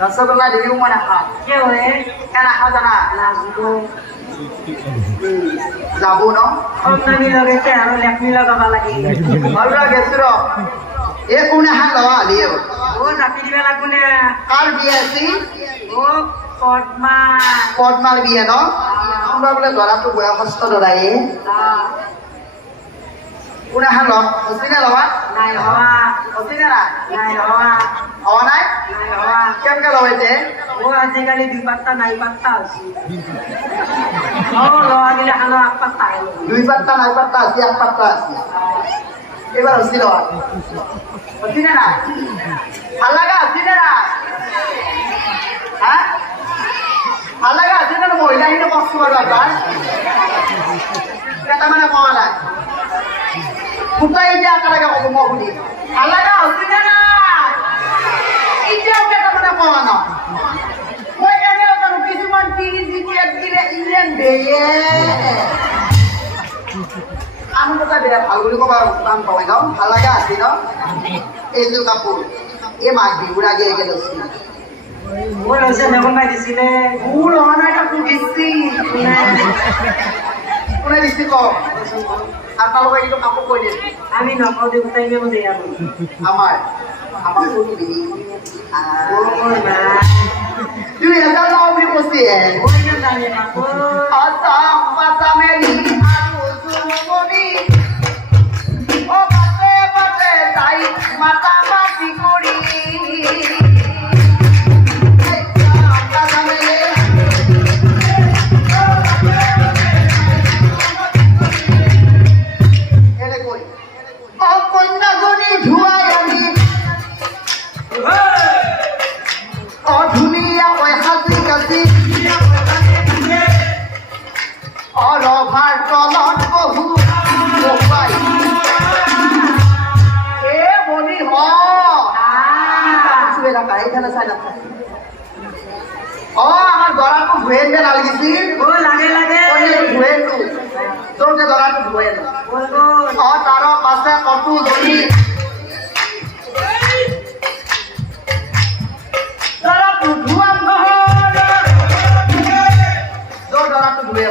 रसगोल्ला देवी उमना खा क्या होए क्या खा जाना लाजू जाबो न हम नमी लगे ते आरो लेखनी लगाबा लागि हल्ला गेसरो ए कोने हां लवा लियो ओ जाति दिबे लागुने कार बियासी ओ पद्मा बिया न हमरा बोले दराটো বয়সস্থ দৰাই কোনে হাঁ লগ হসিনা লবা নাই হওয়া হসিনা নাই হওয়া হওয়া নাই নাই হওয়া কেমকে লবাইতে ও আজিকালি দুই পাত্তা নাই পাত্তা আছে ও লওয়া গেলে হালো এক পাত্তা দুই পাত্তা নাই পাত্তা আছে এক পাত্তা আছে এবার হসি লওয়া হসিনা না ভাল লাগা হসিনা না হ্যাঁ ভাল লাগা হসিনা না মহিলা হিনে কষ্ট করবা তার কেটা মানে Mahala Kutai dia kalaga ko mo huli. Alaga hosina na. Ije ke ta mana kono. Moi ene ta no kisuman tini dikile dikile England beye. Anu kota beda falguli ko ba tam pawe no. Alaga asino. Ezul kapur. E magi ura ge ge dosi. Moi ose na ko mai disile. Ulo na ta ku disi. Una disi ko. আর কালো ভাই তো কাপড় কই then আমি নকল দেব তাই memo দেই আমার ফটো দিই ও না তুই এটা নাও আমি বসে ওই না জানে না ও আতা পাতা মেলি আরো সুমনি ও বাতে বাতে তাই মাথা মাটি করি আমার দরাটো ধুয়েন দে লাগিছি ও লাগে লাগে ওই ধুয়েন তু তোকে দরাটো ধুয়েন ও তার পাশে কটু ধরি দরাটো ধুয়াম দরাটো ধুয়ে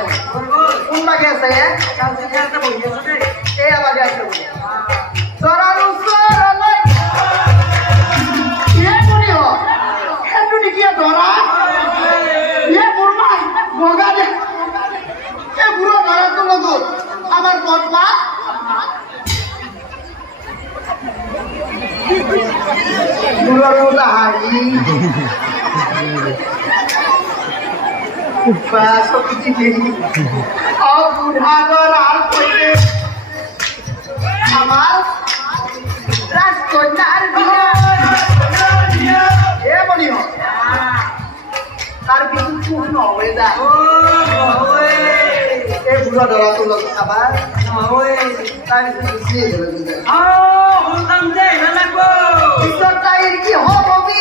কোন লাগে আছে কালকে একটা বই আছে এই আবার আছে দরাটো সরলাই এ করিও এটু নিকিয়া দরা মগালে এ বুড়ো ধরা তো মগো আমার পদ্মা বুড়োর ওটা হাড়ি বাস কিছু নেই ও বুড়াগর আর কইলে আমার রাজকন্যার বিয়ে এ বলিও তার কিছু খুব নয় দা এই বুড়া ধরা তো লোক আবার হয় তার কিছু দিয়ে দেবে ও হুলদাম দে লাগবো ইসর টাইর কি হবে